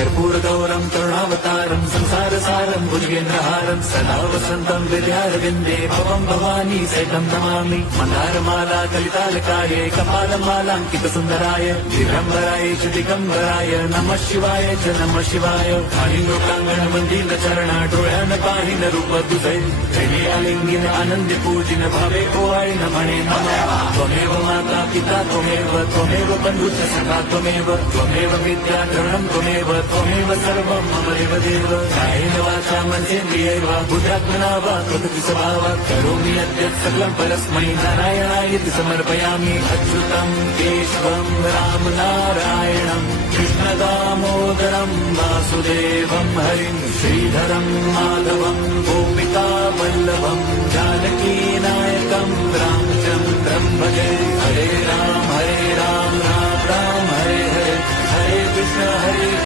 कर्पूरगौरं करुणावतारं संसारसारं भुजगेन्द्रहारं सदा वसन्तं हृदयारविन्दे भवं भवानी सहितं नमामि। मन्दारमाला कलितालकाय कपालमालाङ्कितसुन्दराय दिगम्बराय च दिगम्बराय नमः शिवाय च नमः शिवाय। कालिङ्गोकाङ्गण मन्दिर चरण डोळ्यान पाहिन रूप तुझे प्रेमी आलिंगिन आनंदी पूजिन भावे ओवाळीन म्हणे नमः। त्वमेव माता पिता त्वमेव बन्धुश्च सखा त्वमेव विद्या द्रविणं त्वमेव सर्वं मम देव। कायेन वाचा मनसेन्द्रियैर्वा बुद्ध्यात्मना वा कृतं स्वभावात् करोमि यद्यत् सकलं परस्मै नारायणायेति समर्पयामि। अच्युतं केशवं राम नारायणं कृष्णदामोदरं वासुदेवं हरिं श्रीधरं माधवं गोपिका वल्लभं जानकीनायकं रामचन्द्रं भजे। हरे राम राम राम हरे हरे, हरे कृष्ण हरे